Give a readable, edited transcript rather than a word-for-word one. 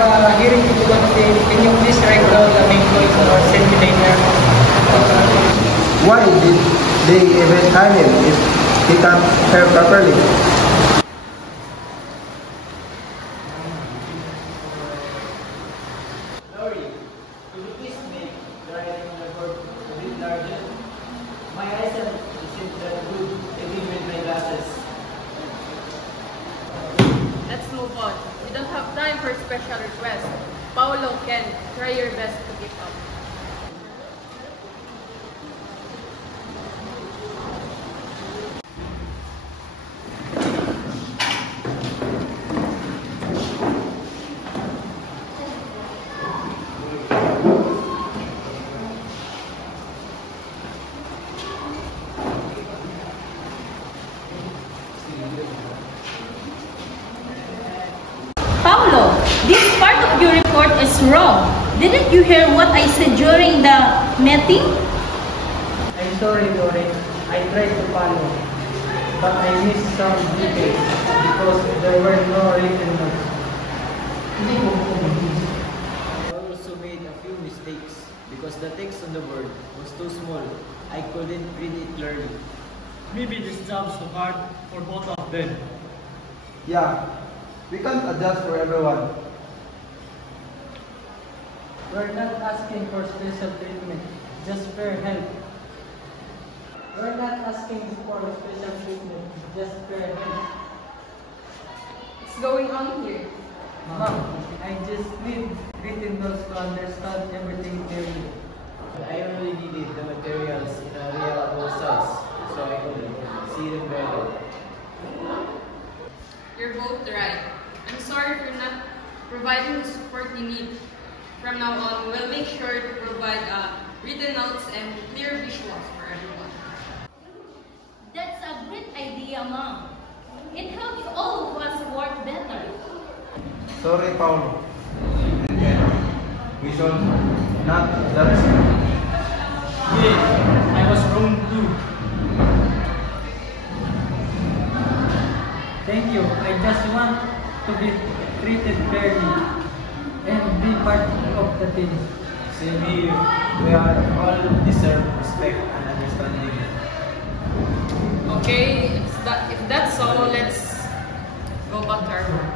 hearing you one thing, can you please write down the main points or centimeter? Why did they even hire him if he can't hear properly? Lori, could you please make the writing on the board a bit larger? My eyesight isn't that good even with my glasses. Let's move on. We don't have time for special requests. Paolo, Ken, try your best to keep up. Paulo, this part of your report is wrong. Didn't you hear what I said during the meeting? I'm sorry, Lori. I tried to follow, but I missed some details because there were no written notes. I also made a few mistakes because the text on the board was too small. I couldn't read it clearly. Maybe this job's too hard for both of them. Yeah, we can't adjust for everyone. We're not asking for special treatment, just fair help. We're not asking for special treatment, just fair help. What's going on here? Ma'am, I just need written notes to understand everything clearly. I only needed the materials in a reliable size so I could see them better. You're both right. I'm sorry for not providing the support you need. From now on, we'll make sure to provide written notes and clear visuals for everyone. That's a great idea, Mom. It helps all of us work better. Sorry, Paulo. We should not judge. Yeah, I was wrong too. Thank you. I just want to be treated fairly and be part of the team. Same here. We are all deserve respect and understanding. Okay, if that's all, let's go back to our work.